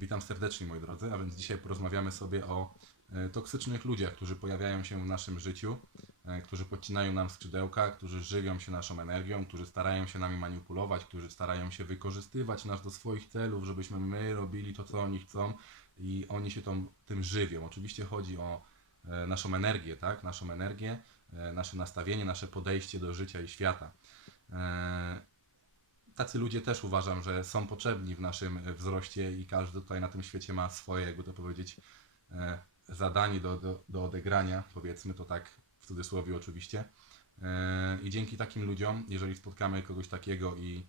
Witam serdecznie moi drodzy, a więc dzisiaj porozmawiamy sobie o e, toksycznych ludziach, którzy pojawiają się w naszym życiu, e, którzy podcinają nam skrzydełka, którzy żywią się naszą energią, którzy starają się nami manipulować, którzy starają się wykorzystywać nas do swoich celów, żebyśmy my robili to, co oni chcą i oni się tą, tym żywią. Oczywiście chodzi o e, naszą energię, tak? Naszą energię, nasze nastawienie, nasze podejście do życia i świata. Tacy ludzie też uważam, że są potrzebni w naszym e, wzroście i każdy tutaj na tym świecie ma swoje, jakby to powiedzieć, e, zadanie do, do, do odegrania, powiedzmy to tak w cudzysłowie oczywiście. E, I dzięki takim ludziom, jeżeli spotkamy kogoś takiego i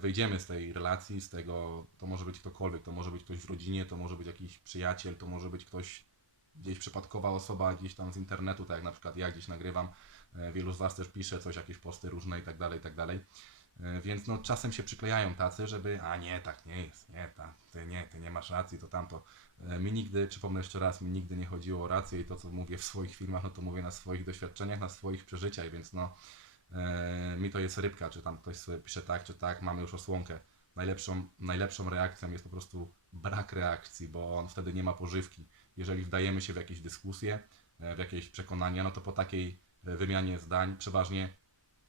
wyjdziemy z tej relacji, z tego, to może być ktokolwiek, to może być ktoś w rodzinie, to może być jakiś przyjaciel, to może być ktoś gdzieś przypadkowa osoba gdzieś tam z internetu, tak jak na przykład ja gdzieś nagrywam, wielu z Was też pisze coś, jakieś posty różne i tak dalej, i tak dalej. E, Więc no czasem się przyklejają tacy, żeby, a nie, tak nie jest, nie, ta, ty nie, ty nie masz racji, to tamto. E, Mi nigdy, przypomnę jeszcze raz, mi nigdy nie chodziło o rację i to, co mówię w swoich filmach, no to mówię na swoich doświadczeniach, na swoich przeżyciach, więc no e, mi to jest rybka, czy tam ktoś sobie pisze tak, czy tak, mamy już osłonkę. Najlepszą, najlepszą reakcją jest po prostu brak reakcji, bo on wtedy nie ma pożywki. Jeżeli wdajemy się w jakieś dyskusje, e, w jakieś przekonania, no to po takiej wymianie zdań przeważnie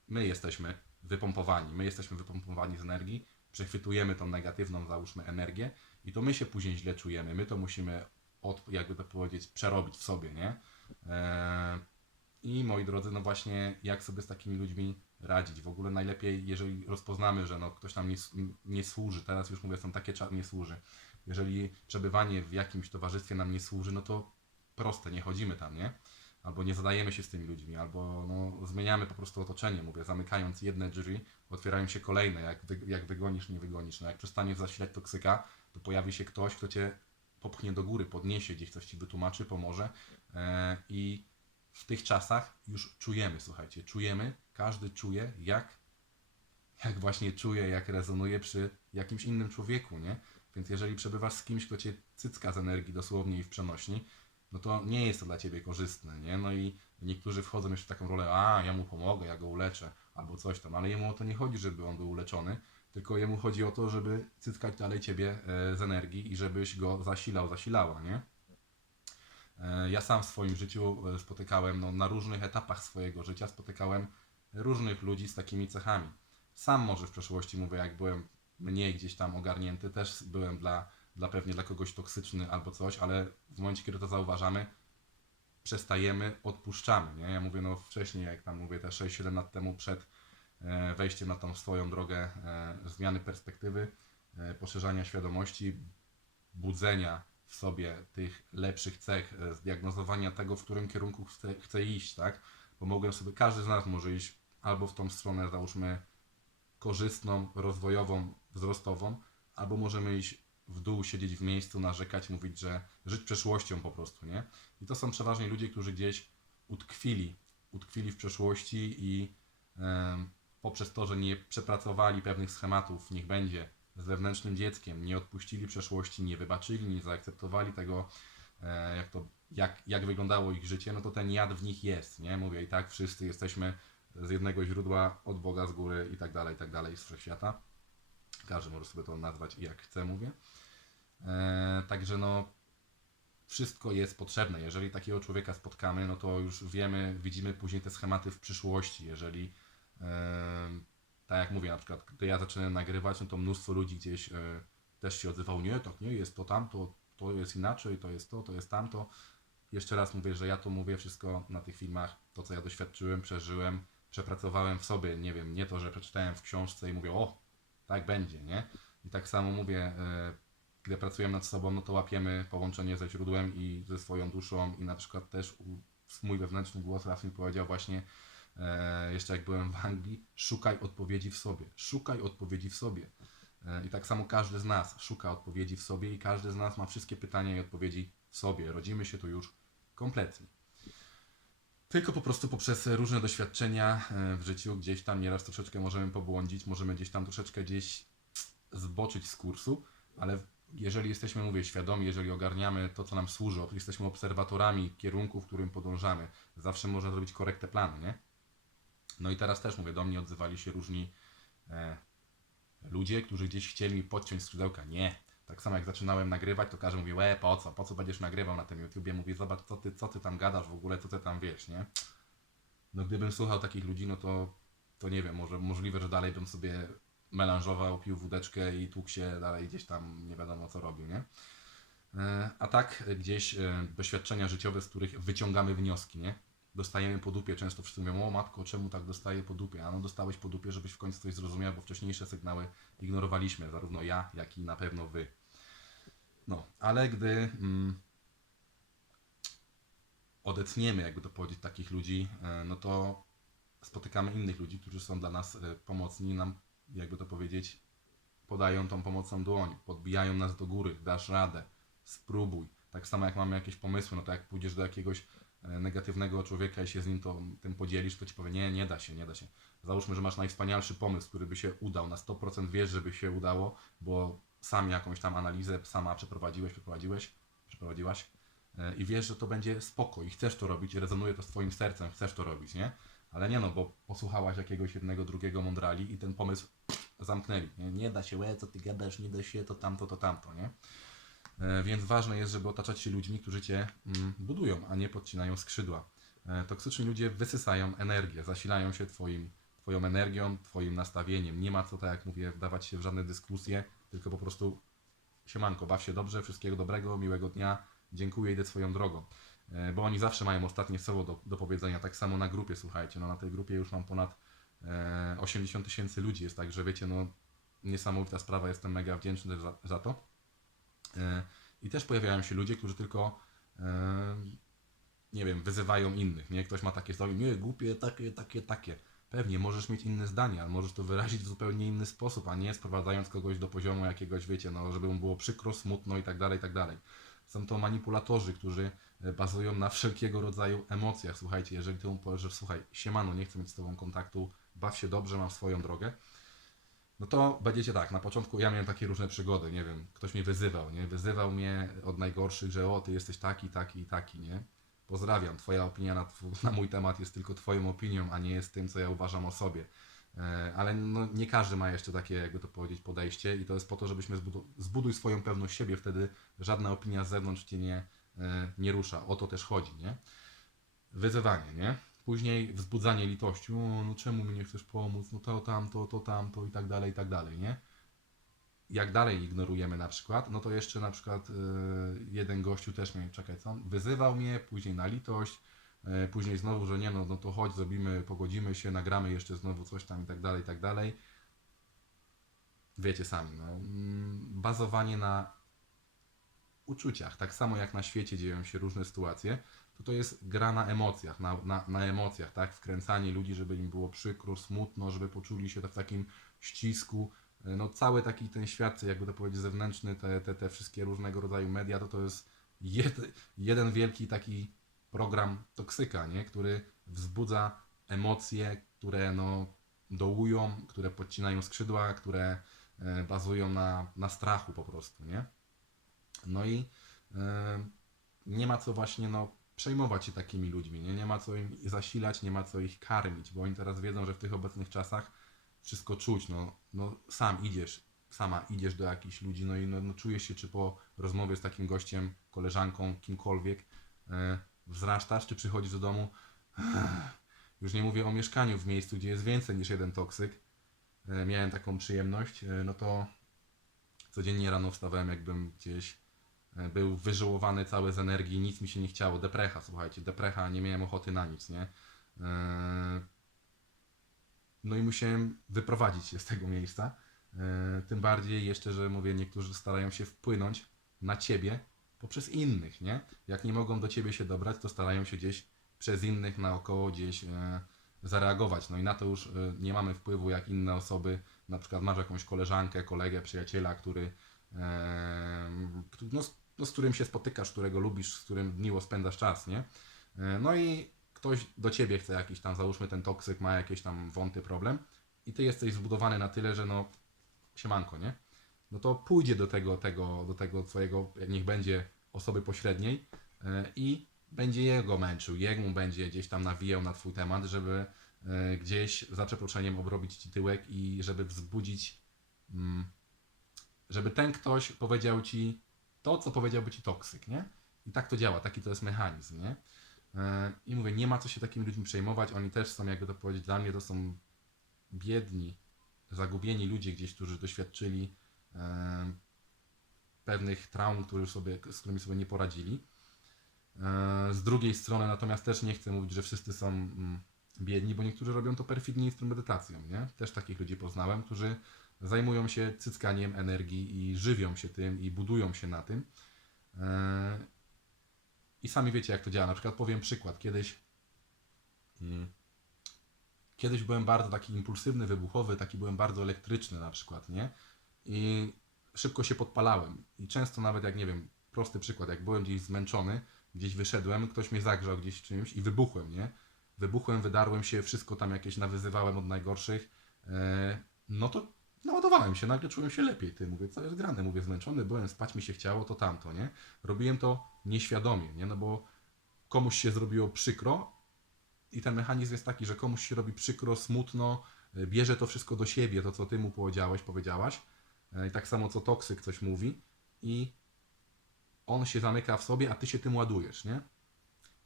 my jesteśmy wypompowani. My jesteśmy wypompowani z energii, przechwytujemy tą negatywną, załóżmy, energię i to my się później źle czujemy. My to musimy, od, jakby to powiedzieć, przerobić w sobie, nie? Eee, I moi drodzy, no właśnie, jak sobie z takimi ludźmi radzić? W ogóle najlepiej, jeżeli rozpoznamy, że no, ktoś nam nie, nie służy, teraz już mówię, są takie czasy, nie służy. Jeżeli przebywanie w jakimś towarzystwie nam nie służy, no to proste, nie chodzimy tam, nie? Albo nie zadajemy się z tymi ludźmi, albo no, zmieniamy po prostu otoczenie, mówię, zamykając jedne drzwi, otwierają się kolejne, jak, wy, jak wygonisz, nie wygonisz. No, jak przestaniesz zasilać toksyka, to pojawi się ktoś, kto cię popchnie do góry, podniesie, gdzieś coś ci wytłumaczy, pomoże e, i w tych czasach już czujemy, słuchajcie, czujemy, każdy czuje, jak, jak właśnie czuje, jak rezonuje przy jakimś innym człowieku, nie? Więc jeżeli przebywasz z kimś, kto cię cycka z energii dosłownie i w przenośni, no to nie jest to dla ciebie korzystne, nie? No i niektórzy wchodzą jeszcze w taką rolę, a ja mu pomogę, ja go uleczę, albo coś tam, ale jemu o to nie chodzi, żeby on był uleczony, tylko jemu chodzi o to, żeby cyckać dalej ciebie e, z energii i żebyś go zasilał, zasilała, nie? E, Ja sam w swoim życiu e, spotykałem, no, na różnych etapach swojego życia spotykałem różnych ludzi z takimi cechami. Sam może w przeszłości, mówię, jak byłem mniej gdzieś tam ogarnięty, też byłem dla, dla pewnie dla kogoś toksyczny albo coś, ale w momencie, kiedy to zauważamy, przestajemy, odpuszczamy, nie? Ja mówię, no wcześniej, jak tam mówię, te 6-7 lat temu przed e, wejściem na tą swoją drogę e, zmiany perspektywy, e, poszerzania świadomości, budzenia w sobie tych lepszych cech, zdiagnozowania tego, w którym kierunku chcę, chcę iść, tak? Bo mogłem sobie, każdy z nas może iść albo w tą stronę, załóżmy, korzystną, rozwojową, wzrostową, albo możemy iść w dół, siedzieć w miejscu, narzekać, mówić, że żyć przeszłością po prostu, nie? I to są przeważnie ludzie, którzy gdzieś utkwili, utkwili w przeszłości i poprzez to, że nie przepracowali pewnych schematów, niech będzie z wewnętrznym dzieckiem, nie odpuścili przeszłości, nie wybaczyli, nie zaakceptowali tego, e, jak, to, jak, jak wyglądało ich życie, no to ten jad w nich jest, nie? Mówię, i tak wszyscy jesteśmy z jednego źródła, od Boga z góry i tak dalej, i tak dalej, z wszechświata. Każdy może sobie to nazwać jak chce, mówię. E, także no, wszystko jest potrzebne. Jeżeli takiego człowieka spotkamy, no to już wiemy, widzimy później te schematy w przyszłości. Jeżeli, e, tak jak mówię, na przykład, gdy ja zaczynałem nagrywać, no to mnóstwo ludzi gdzieś e, też się odzywało, nie, tak nie, jest to tamto, to jest inaczej, to jest to, to jest tamto. Jeszcze raz mówię, że ja to mówię wszystko na tych filmach, to co ja doświadczyłem, przeżyłem, przepracowałem w sobie, nie wiem, nie to, że przeczytałem w książce i mówię, o, tak będzie, nie? I tak samo mówię, gdy pracujemy nad sobą, no to łapiemy połączenie ze źródłem i ze swoją duszą i na przykład też mój wewnętrzny głos raz mi powiedział właśnie, e, jeszcze jak byłem w Anglii, szukaj odpowiedzi w sobie, szukaj odpowiedzi w sobie. E, I tak samo każdy z nas szuka odpowiedzi w sobie i każdy z nas ma wszystkie pytania i odpowiedzi w sobie. Rodzimy się tu już kompletni. Tylko po prostu poprzez różne doświadczenia e, w życiu gdzieś tam nieraz troszeczkę możemy pobłądzić, możemy gdzieś tam troszeczkę gdzieś zboczyć z kursu, ale jeżeli jesteśmy, mówię, świadomi, jeżeli ogarniamy to, co nam służy, jesteśmy obserwatorami kierunku, w którym podążamy, zawsze można zrobić korektę planu, nie? No i teraz też, mówię, do mnie odzywali się różni e, ludzie, którzy gdzieś chcieli mi podciąć skrzydełka. Nie, Tak samo jak zaczynałem nagrywać, to każdy mówił, e, po co, po co będziesz nagrywał na tym YouTubie? Mówi, zobacz, co ty, co ty tam gadasz w ogóle, co ty tam wiesz, nie? No gdybym słuchał takich ludzi, no to, to nie wiem, może możliwe, że dalej bym sobie melanżował, pił wódeczkę i tłukł się dalej gdzieś tam, nie wiadomo co robił, nie? E, A tak gdzieś e, doświadczenia życiowe, z których wyciągamy wnioski, nie? Dostajemy po dupie, często wszyscy mówią, o matko, czemu tak dostaję po dupie? A no dostałeś po dupie, żebyś w końcu coś zrozumiał, bo wcześniejsze sygnały ignorowaliśmy, zarówno ja, jak i na pewno wy. No, ale gdy mm, odetniemy, jakby to powiedzieć, takich ludzi, e, no to spotykamy innych ludzi, którzy są dla nas pomocni nam, jakby to powiedzieć, podają tą pomocną dłoń, podbijają nas do góry, dasz radę, spróbuj. Tak samo jak mamy jakieś pomysły, no to jak pójdziesz do jakiegoś e, negatywnego człowieka i się z nim to, tym podzielisz, to ci powie, nie, nie da się, nie da się. Załóżmy, że masz najwspanialszy pomysł, który by się udał, na 100% wiesz, żeby się udało, bo sam jakąś tam analizę sama przeprowadziłeś, przeprowadziłeś, przeprowadziłaś e, i wiesz, że to będzie spoko i chcesz to robić, rezonuje to z twoim sercem, chcesz to robić, nie? Ale nie no, bo posłuchałaś jakiegoś jednego, drugiego mądrali i ten pomysł zamknęli. Nie, nie da się, łe, co ty gadasz, nie da się, to tamto, to tamto, nie? E, Więc ważne jest, żeby otaczać się ludźmi, którzy cię mm, budują, a nie podcinają skrzydła. E, Toksyczni ludzie wysysają energię, zasilają się twoim, twoją energią, twoim nastawieniem. Nie ma co, tak jak mówię, wdawać się w żadne dyskusje, tylko po prostu siemanko, baw się dobrze, wszystkiego dobrego, miłego dnia, dziękuję, idę swoją drogą. E, Bo oni zawsze mają ostatnie słowo do, do powiedzenia, tak samo na grupie, słuchajcie, no na tej grupie już mam ponad e, 80 tysięcy ludzi, jest tak, że wiecie, no niesamowita sprawa, jestem mega wdzięczny za, za to. E, I też pojawiają się ludzie, którzy tylko, e, nie wiem, wyzywają innych, nie? Ktoś ma takie zdanie, nie, głupie, takie, takie, takie. Pewnie możesz mieć inne zdania, ale możesz to wyrazić w zupełnie inny sposób, a nie sprowadzając kogoś do poziomu jakiegoś, wiecie, no, żeby mu było przykro, smutno i tak dalej, i tak dalej. Są to manipulatorzy, którzy e, bazują na wszelkiego rodzaju emocjach. Słuchajcie, jeżeli ty mu powiesz, że słuchaj, siemano, nie chcę mieć z tobą kontaktu, baw się dobrze, mam swoją drogę, no to będziecie tak, na początku ja miałem takie różne przygody, nie wiem, ktoś mnie wyzywał, nie? Wyzywał mnie od najgorszych, że o, ty jesteś taki, taki i taki, nie? Pozdrawiam, twoja opinia na, na mój temat jest tylko twoją opinią, a nie jest tym, co ja uważam o sobie. E, ale no, nie każdy ma jeszcze takie, jakby to powiedzieć, podejście i to jest po to, żebyśmy zbudu- zbuduj swoją pewność siebie, wtedy żadna opinia z zewnątrz cię nie, e, nie rusza. O to też chodzi, nie? Wyzywanie, nie? Później wzbudzanie litości. O, no czemu mi nie chcesz pomóc? No to tamto, to tamto i tak dalej, i tak dalej, nie? Jak dalej ignorujemy na przykład, no to jeszcze na przykład y, jeden gościu też mnie, czekaj co, wyzywał mnie, później na litość, później znowu, że nie no, no to chodź, zrobimy, pogodzimy się, nagramy jeszcze znowu coś tam i tak dalej, i tak dalej. Wiecie sami, no. mm, Bazowanie na uczuciach, tak samo jak na świecie dzieją się różne sytuacje, to to jest gra na emocjach, na, na, na emocjach, tak? Wkręcanie ludzi, żeby im było przykro, smutno, żeby poczuli się w takim ścisku. No cały taki ten świat, jakby to powiedzieć, zewnętrzny, te, te, te wszystkie różnego rodzaju media, to to jest jed, jeden wielki taki program toksyka, nie? Który wzbudza emocje, które no dołują, które podcinają skrzydła, które e, bazują na, na strachu po prostu, nie? No i e, nie ma co właśnie no, przejmować się takimi ludźmi, nie? nie ma co im zasilać, nie ma co ich karmić, bo oni teraz wiedzą, że w tych obecnych czasach wszystko czuć, no, no sam idziesz, sama idziesz do jakichś ludzi, no i no, no czujesz się, czy po rozmowie z takim gościem, koleżanką, kimkolwiek, e, wzrasztasz, czy przychodzisz do domu, już nie mówię o mieszkaniu w miejscu, gdzie jest więcej niż jeden toksyk, e, miałem taką przyjemność, e, no to codziennie rano wstawałem, jakbym gdzieś e, był wyżyłowany cały z energii, nic mi się nie chciało, deprecha, słuchajcie, deprecha, nie miałem ochoty na nic, nie? No i musiałem wyprowadzić się z tego miejsca. Tym bardziej jeszcze, że mówię, niektórzy starają się wpłynąć na ciebie poprzez innych, nie? Jak nie mogą do ciebie się dobrać, to starają się gdzieś przez innych naokoło gdzieś e, zareagować. No i na to już e, nie mamy wpływu jak inne osoby. Na przykład masz jakąś koleżankę, kolegę, przyjaciela, który, e, no, z- no, z którym się spotykasz, którego lubisz, z którym miło spędzasz czas, nie? E, No i ktoś do ciebie chce jakiś tam, załóżmy ten toksyk ma jakiś tam wąty problem i ty jesteś zbudowany na tyle, że no siemanko, nie? No to pójdzie do tego, tego, do tego twojego, niech będzie osoby pośredniej e, i będzie jego męczył, jemu będzie gdzieś tam nawijał na twój temat, żeby e, gdzieś za przeproszeniem obrobić ci tyłek i żeby wzbudzić mm, żeby ten ktoś powiedział ci to, co powiedziałby ci toksyk, nie? I tak to działa, taki to jest mechanizm, nie? E, I mówię, nie ma co się takimi ludźmi przejmować, oni też są, jakby to powiedzieć, dla mnie to są biedni, zagubieni ludzie gdzieś, którzy doświadczyli pewnych traum, które sobie, z którymi sobie nie poradzili. E, Z drugiej strony natomiast też nie chcę mówić, że wszyscy są mm, biedni, bo niektórzy robią to perfidnie z tą medytacją, nie? Też takich ludzi poznałem, którzy zajmują się cyckaniem energii i żywią się tym i budują się na tym. E, I sami wiecie, jak to działa. Na przykład powiem przykład. Kiedyś mm, kiedyś byłem bardzo taki impulsywny, wybuchowy, taki byłem bardzo elektryczny na przykład, nie? I szybko się podpalałem. I często nawet jak, nie wiem, prosty przykład, jak byłem gdzieś zmęczony, gdzieś wyszedłem, ktoś mnie zagrzał gdzieś czymś i wybuchłem, nie? Wybuchłem, wydarłem się, wszystko tam jakieś nawyzywałem od najgorszych. E, no to naładowałem się, nagle czułem się lepiej. Ty mówię, co jest grane? Mówię, zmęczony byłem, spać mi się chciało, to tamto, nie? Robiłem to nieświadomie, nie? No bo komuś się zrobiło przykro i ten mechanizm jest taki, że komuś się robi przykro, smutno, y, bierze to wszystko do siebie, to co ty mu powiedziałeś, powiedziałaś. E, I tak samo co toksyk coś mówi i on się zamyka w sobie, a ty się tym ładujesz, nie?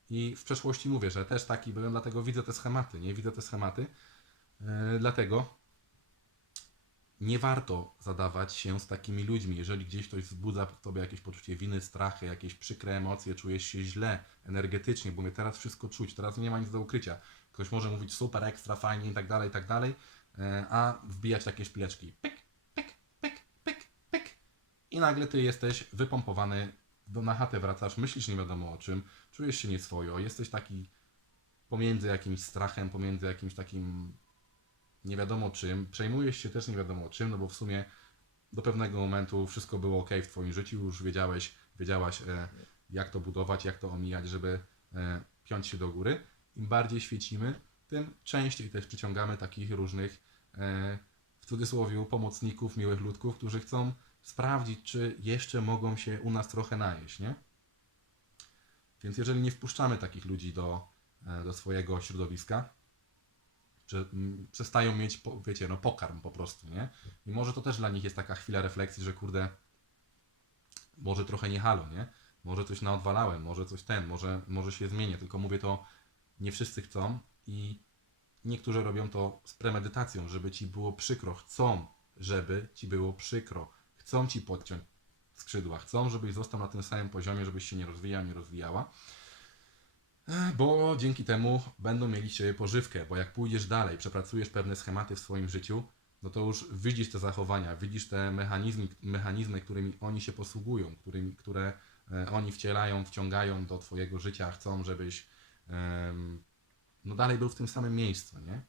I w przeszłości mówię, że też taki byłem, dlatego widzę te schematy, nie? Widzę te schematy. E, dlatego nie warto zadawać się z takimi ludźmi. Jeżeli gdzieś ktoś wzbudza w tobie jakieś poczucie winy, strachy, jakieś przykre emocje, czujesz się źle energetycznie, bo mnie teraz wszystko czuć, teraz nie ma nic do ukrycia. Ktoś może mówić super, ekstra, fajnie i tak dalej, i tak dalej, e, a wbijać takie szpileczki. Pyk. I nagle ty jesteś wypompowany, do, na chatę wracasz, myślisz nie wiadomo o czym, czujesz się nieswojo, jesteś taki pomiędzy jakimś strachem, pomiędzy jakimś takim nie wiadomo czym, przejmujesz się też nie wiadomo czym, no bo w sumie do pewnego momentu wszystko było ok w Twoim życiu, już wiedziałeś, wiedziałaś e, jak to budować, jak to omijać, żeby e, piąć się do góry. Im bardziej świecimy, tym częściej też przyciągamy takich różnych, e, w cudzysłowie, pomocników, miłych ludków, którzy chcą sprawdzić, czy jeszcze mogą się u nas trochę najeść, nie? Więc jeżeli nie wpuszczamy takich ludzi do, e, do swojego środowiska, mm, przestają mieć, wiecie, no pokarm po prostu, nie? I może to też dla nich jest taka chwila refleksji, że kurde, może trochę nie halo, nie? Może coś naodwalałem, może coś ten, może, może się zmienię, tylko mówię to, nie wszyscy chcą i niektórzy robią to z premedytacją, żeby ci było przykro, chcą, żeby ci było przykro, chcą ci podciąć skrzydła, chcą, żebyś został na tym samym poziomie, żebyś się nie rozwijał, nie rozwijała. E, Bo dzięki temu będą mieli Ciebie pożywkę, bo jak pójdziesz dalej, przepracujesz pewne schematy w swoim życiu, no to już widzisz te zachowania, widzisz te mechanizmy, mechanizmy którymi oni się posługują, którymi, które e, oni wcielają, wciągają do Twojego życia, chcą, żebyś no dalej był w tym samym miejscu, nie?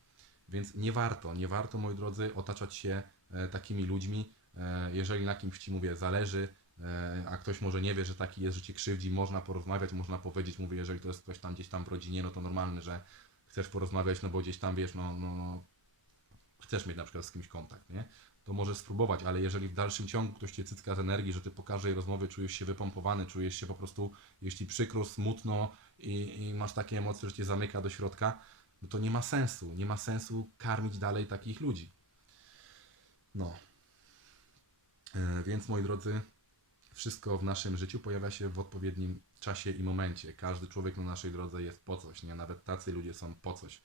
Więc nie warto, nie warto, moi drodzy, otaczać się e, takimi ludźmi, jeżeli na kimś Ci mówię, zależy, e, a ktoś może nie wie, że taki jest, że Cię krzywdzi, można porozmawiać, można powiedzieć, mówię, jeżeli to jest ktoś tam gdzieś tam w rodzinie, no to normalne, że chcesz porozmawiać, no bo gdzieś tam, wiesz, no, no, no chcesz mieć na przykład z kimś kontakt, nie? To możesz spróbować, ale jeżeli w dalszym ciągu ktoś Cię cycka z energii, że Ty po każdej rozmowie czujesz się wypompowany, czujesz się po prostu, jeśli przykro, smutno i, i masz takie emocje, że Cię zamyka do środka, no to nie ma sensu, nie ma sensu karmić dalej takich ludzi. No. E, Więc moi drodzy, wszystko w naszym życiu pojawia się w odpowiednim czasie i momencie. Każdy człowiek na naszej drodze jest po coś, nie? Nawet tacy ludzie są po coś.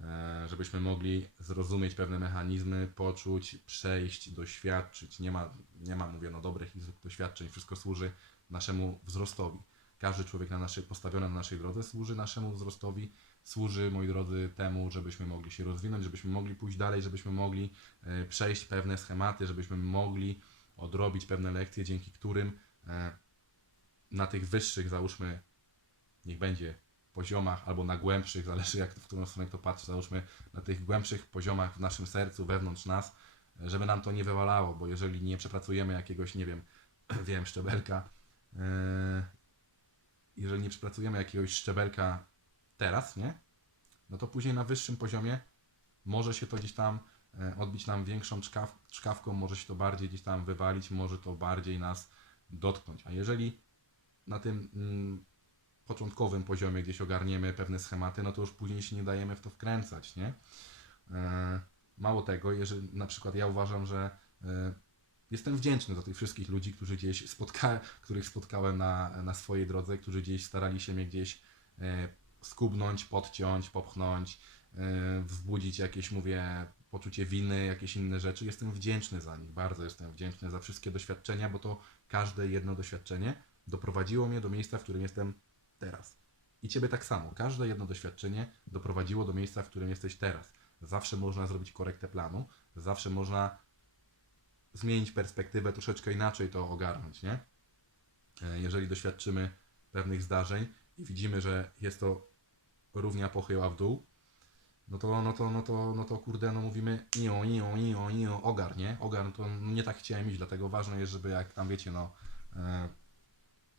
E, Żebyśmy mogli zrozumieć pewne mechanizmy, poczuć, przejść, doświadczyć. Nie ma, nie ma mówię, no dobrych doświadczeń. Wszystko służy naszemu wzrostowi. Każdy człowiek na naszej, postawiony na naszej drodze służy naszemu wzrostowi, służy, moi drodzy, temu, żebyśmy mogli się rozwinąć, żebyśmy mogli pójść dalej, żebyśmy mogli e, przejść pewne schematy, żebyśmy mogli odrobić pewne lekcje, dzięki którym e, na tych wyższych, załóżmy, niech będzie poziomach, albo na głębszych, zależy jak w którą stronę to patrzy, załóżmy na tych głębszych poziomach w naszym sercu, wewnątrz nas, żeby nam to nie wywalało, bo jeżeli nie przepracujemy jakiegoś, nie wiem, wiem, szczebelka, e, jeżeli nie przepracujemy jakiegoś szczebelka teraz, nie? No to później na wyższym poziomie może się to gdzieś tam odbić nam większą czkaw, czkawką, może się to bardziej gdzieś tam wywalić, może to bardziej nas dotknąć. A jeżeli na tym mm, początkowym poziomie gdzieś ogarniemy pewne schematy, no to już później się nie dajemy w to wkręcać, nie? E, mało tego, jeżeli na przykład ja uważam, że e, jestem wdzięczny za tych wszystkich ludzi, którzy gdzieś spotka, których spotkałem na, na swojej drodze, którzy gdzieś starali się mnie gdzieś e, skubnąć, podciąć, popchnąć, e, wzbudzić jakieś, mówię, poczucie winy, jakieś inne rzeczy. Jestem wdzięczny za nich, bardzo jestem wdzięczny za wszystkie doświadczenia, bo to każde jedno doświadczenie doprowadziło mnie do miejsca, w którym jestem teraz. I ciebie tak samo. Każde jedno doświadczenie doprowadziło do miejsca, w którym jesteś teraz. Zawsze można zrobić korektę planu, zawsze można zmienić perspektywę, troszeczkę inaczej to ogarnąć, nie? E, Jeżeli doświadczymy pewnych zdarzeń i widzimy, że jest to równia pochyła w dół, no to, no to, no to, no to kurde, no mówimy io, io, io, io, ogar, nie? Ogar, to nie tak chciałem iść, dlatego ważne jest, żeby jak tam wiecie, no e,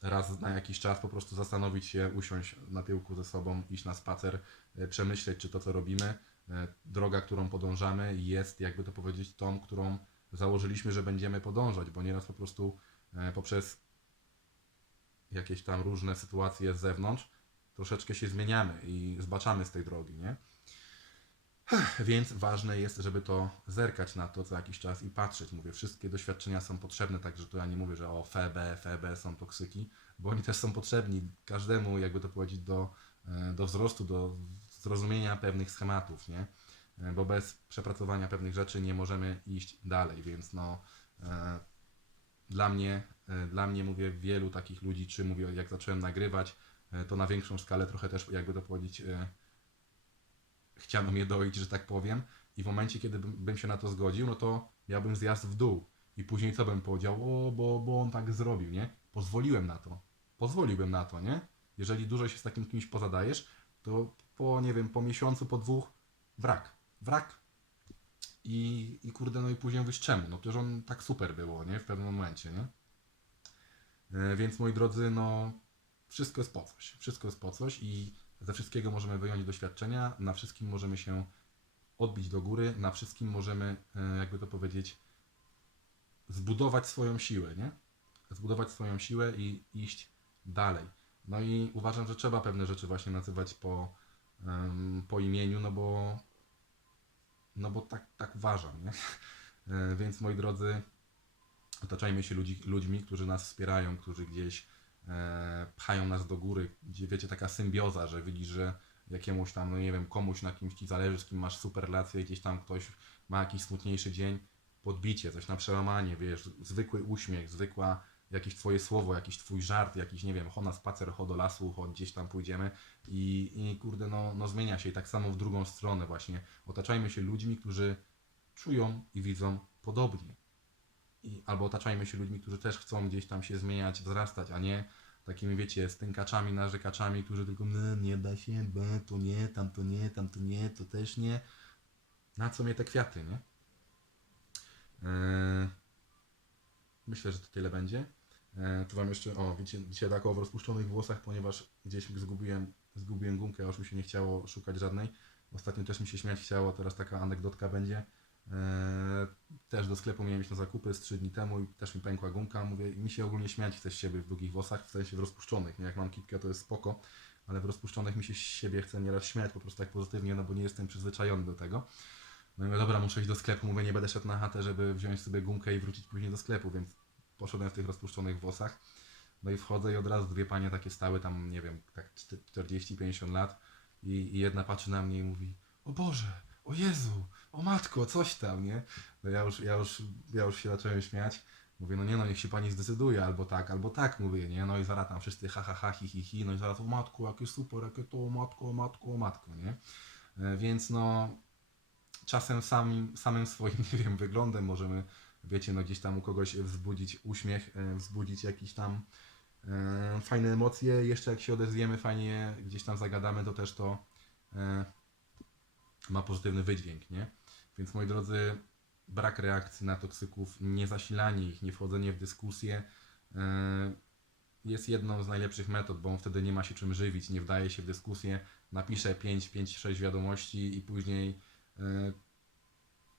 raz na jakiś czas po prostu zastanowić się, usiąść na tyłku ze sobą, iść na spacer, e, przemyśleć, czy to, co robimy, e, droga, którą podążamy, jest, jakby to powiedzieć, tą, którą założyliśmy, że będziemy podążać, bo nieraz po prostu poprzez jakieś tam różne sytuacje z zewnątrz troszeczkę się zmieniamy i zbaczamy z tej drogi, nie? Więc ważne jest, żeby to zerkać na to co jakiś czas i patrzeć. Mówię, wszystkie doświadczenia są potrzebne, także to ja nie mówię, że o FB, FB są toksyki, bo oni też są potrzebni każdemu, jakby to powiedzieć, do, e, do wzrostu, do zrozumienia pewnych schematów, nie? E, Bo bez przepracowania pewnych rzeczy nie możemy iść dalej, więc no e, dla mnie, e, dla mnie mówię wielu takich ludzi, czy mówię, jak zacząłem nagrywać, e, to na większą skalę trochę też, jakby to powiedzieć, e, chciano mnie doić, że tak powiem. I w momencie, kiedy bym, bym się na to zgodził, no to miałbym zjazd w dół. I później co bym powiedział? O, bo, bo on tak zrobił, nie? Pozwoliłem na to. Pozwoliłbym na to, nie? Jeżeli dużo się z takim kimś pozadajesz, to po, nie wiem, po miesiącu, po dwóch, wrak. Wrak. I, i kurde, no i później mówisz czemu? No przecież on tak super było, nie? W pewnym momencie, nie? E, Więc moi drodzy, no wszystko jest po coś. Wszystko jest po coś i ze wszystkiego możemy wyjąć doświadczenia, na wszystkim możemy się odbić do góry, na wszystkim możemy, e, jakby to powiedzieć, zbudować swoją siłę, nie? Zbudować swoją siłę i iść dalej. No i uważam, że trzeba pewne rzeczy właśnie nazywać po, po imieniu, no bo, no bo tak, tak uważam, nie? E, Więc moi drodzy, otaczajmy się ludzi, ludźmi, którzy nas wspierają, którzy gdzieś pchają nas do góry, gdzie wiecie, taka symbioza, że widzisz, że jakiemuś tam, no nie wiem, komuś na kimś ci zależy, z kim masz super relację, gdzieś tam ktoś ma jakiś smutniejszy dzień, podbicie, coś na przełamanie, wiesz, zwykły uśmiech, zwykła jakieś twoje słowo, jakiś twój żart, jakiś, nie wiem, cho na spacer, cho do lasu, cho gdzieś tam pójdziemy i, i kurde, no, no zmienia się i tak samo w drugą stronę właśnie. Otaczajmy się ludźmi, którzy czują i widzą podobnie. I, albo otaczajmy się ludźmi, którzy też chcą gdzieś tam się zmieniać, wzrastać, a nie takimi, wiecie, stynkaczami, narzekaczami, którzy tylko nie da się, bo to nie, tam to nie, tam to nie, to też nie. Na co mnie te kwiaty, nie? Eee, myślę, że to tyle będzie. Eee, tu wam jeszcze, o, widzicie, dzisiaj tak o rozpuszczonych włosach, ponieważ gdzieś zgubiłem, zgubiłem gumkę, a już mi się nie chciało szukać żadnej. Ostatnio też mi się śmiać chciało, teraz taka anegdotka będzie. Eee, też do sklepu miałem iść na zakupy z 3 dni temu i też mi pękła gumka. Mówię, mi się ogólnie śmiać chce z siebie w długich włosach, w sensie w rozpuszczonych. Nie, jak mam kitkę to jest spoko, ale w rozpuszczonych mi się z siebie chce nieraz śmiać po prostu tak pozytywnie, no bo nie jestem przyzwyczajony do tego. No i mówię, dobra, muszę iść do sklepu, mówię, nie będę szedł na chatę, żeby wziąć sobie gumkę i wrócić później do sklepu, więc poszedłem w tych rozpuszczonych włosach. No i wchodzę i od razu dwie panie takie stały tam, nie wiem, tak 40-50 lat i, i jedna patrzy na mnie i mówi, o Boże, o Jezu, o matko, coś tam, nie? No ja już, ja już, ja już się zacząłem śmiać. Mówię, no nie no, niech się pani zdecyduje, albo tak, albo tak, mówię, nie? No i zaraz tam wszyscy ha, ha, ha, hi, hi, hi, no i zaraz, o matko, jakie super, jakie to, o matko, o matko, o matko, nie? E, Więc no, czasem samym, samym swoim, nie wiem, wyglądem możemy, wiecie, no gdzieś tam u kogoś wzbudzić uśmiech, e, wzbudzić jakieś tam e, fajne emocje. Jeszcze jak się odezwiemy, fajnie gdzieś tam zagadamy, to też to ma pozytywny wydźwięk, nie? Więc moi drodzy, brak reakcji na toksyków, niezasilanie ich, nie wchodzenie w dyskusję e, jest jedną z najlepszych metod, bo on wtedy nie ma się czym żywić, nie wdaje się w dyskusję, napisze 5, 5, 6 wiadomości i później e,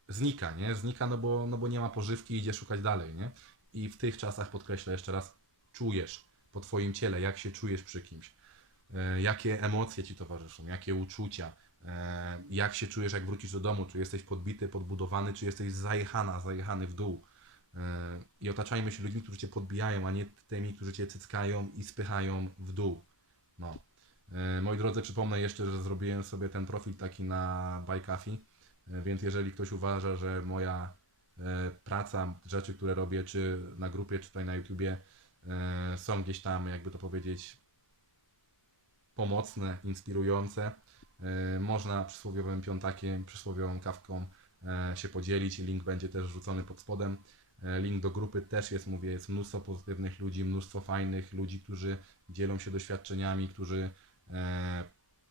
znika, nie? Znika, no bo, no bo nie ma pożywki idzie szukać dalej, nie? I w tych czasach, podkreślę jeszcze raz, czujesz po Twoim ciele, jak się czujesz przy kimś, e, jakie emocje Ci towarzyszą, jakie uczucia, jak się czujesz, jak wrócisz do domu, czy jesteś podbity, podbudowany, czy jesteś zajechana, zajechany w dół. E, I otaczajmy się ludźmi, którzy cię podbijają, a nie tymi, którzy cię cyckają i spychają w dół. No. E, Moi drodzy, przypomnę jeszcze, że zrobiłem sobie ten profil taki na Bajkafi, e, więc jeżeli ktoś uważa, że moja e, praca, rzeczy, które robię, czy na grupie, czy tutaj na YouTubie, e, są gdzieś tam, jakby to powiedzieć, pomocne, inspirujące, e, można przysłowiowym piątakiem, przysłowiową kawką e, się podzielić. Link będzie też wrzucony pod spodem. E, Link do grupy też jest, mówię, jest mnóstwo pozytywnych ludzi, mnóstwo fajnych ludzi, którzy dzielą się doświadczeniami, którzy e,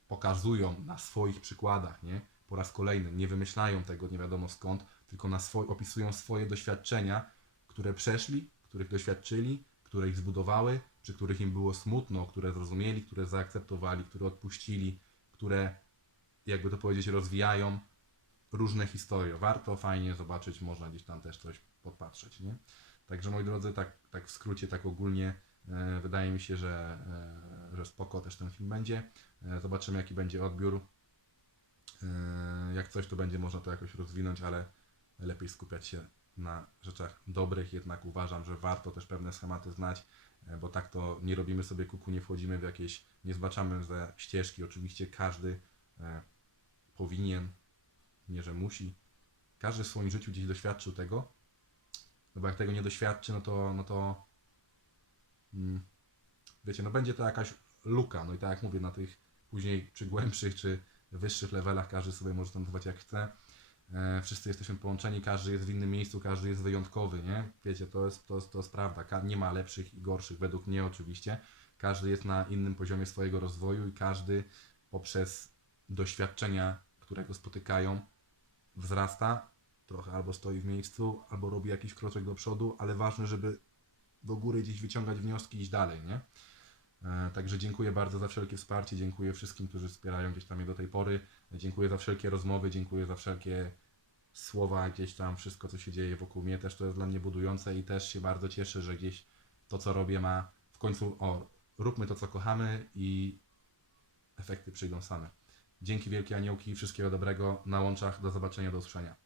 pokazują na swoich przykładach, nie? Po raz kolejny, nie wymyślają tego nie wiadomo skąd, tylko na swoj, opisują swoje doświadczenia, które przeszli, których doświadczyli, które ich zbudowały, przy których im było smutno, które zrozumieli, które zaakceptowali, które odpuścili, które, jakby to powiedzieć, rozwijają różne historie. Warto, fajnie zobaczyć, można gdzieś tam też coś podpatrzeć, nie? Także moi drodzy, tak, tak w skrócie, tak ogólnie, e, wydaje mi się, że, e, że spoko też ten film będzie. E, zobaczymy, jaki będzie odbiór. E, jak coś, to będzie można to jakoś rozwinąć, ale lepiej skupiać się na rzeczach dobrych. Jednak uważam, że warto też pewne schematy znać, bo tak to nie robimy sobie kuku, nie wchodzimy w jakieś, nie zbaczamy ze ścieżki. Oczywiście każdy e, powinien, nie że musi, każdy w swoim życiu gdzieś doświadczył tego, no bo jak tego nie doświadczy, no to, no to mm, wiecie, no będzie to jakaś luka, no i tak jak mówię, na tych później czy głębszych, czy wyższych levelach każdy sobie może nazywać jak chce. E, wszyscy jesteśmy połączeni, każdy jest w innym miejscu, każdy jest wyjątkowy, nie? Wiecie, to jest, to to jest prawda. Nie ma lepszych i gorszych, według mnie oczywiście. Każdy jest na innym poziomie swojego rozwoju i każdy poprzez doświadczenia, którego spotykają, wzrasta, trochę albo stoi w miejscu, albo robi jakiś kroczek do przodu, ale ważne, żeby do góry gdzieś wyciągać wnioski i iść dalej, nie? E, Także dziękuję bardzo za wszelkie wsparcie, dziękuję wszystkim, którzy wspierają gdzieś tam mnie do tej pory. Dziękuję za wszelkie rozmowy, dziękuję za wszelkie słowa, gdzieś tam wszystko, co się dzieje wokół mnie. Też to jest dla mnie budujące i też się bardzo cieszę, że gdzieś to, co robię, ma w końcu, o, róbmy to, co kochamy i efekty przyjdą same. Dzięki wielkie aniołki, wszystkiego dobrego na łączach, do zobaczenia, do usłyszenia.